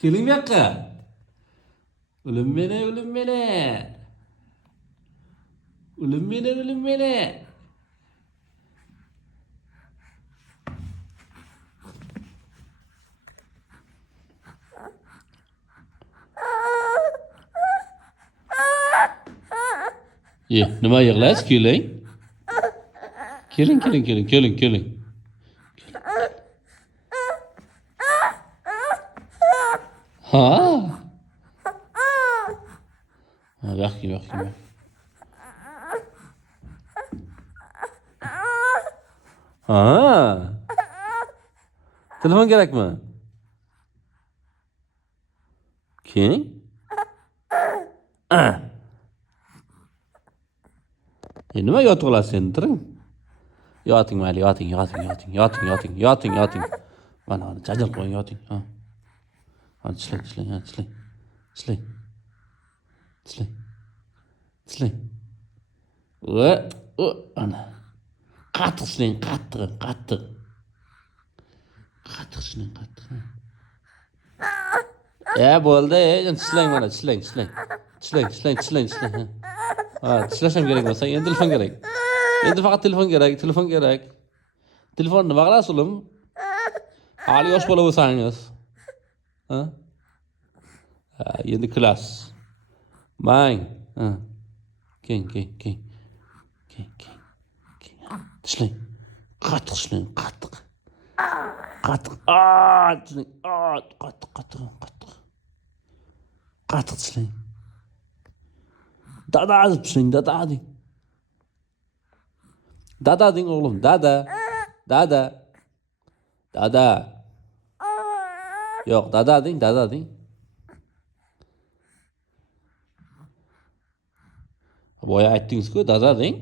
Keling bu yoqqa. O'lim meni, o'lim meni. O'lim meni, o'lim meni. Nima yig'laysiz? Keling. Keling. Ha. Ha, yo'q. Ha. Telefon kerakmi? Keling. Nima yotib olasiz endi, turing. Yoting mayli, yoting. Mana jajal qo'ying, yoting. Ha. Hadi ishlang. Ana. Qattiq ishlang, qattiq. Qattiq ishlang. Bo'ldi, endi ishlang mana, ishlang. Ha, tishlashim kerak bo'lsa, endi telefon kerak. Endi faqat telefon kerak. Telefonni nima qilasiz, ulim? Hali yosh bola bo'lsangiz. Ha? Endi kulasiz. Mang. Ha. Keng. Tishlang. Qattiq ishlang. Qattiq. Tishlang. Qattiq tishlang. Dada deb tishlang, dada deng. Dada deng o'g'lim, dada. Yo'q, dada deng. Boya aytdingiz-ku, dada deng.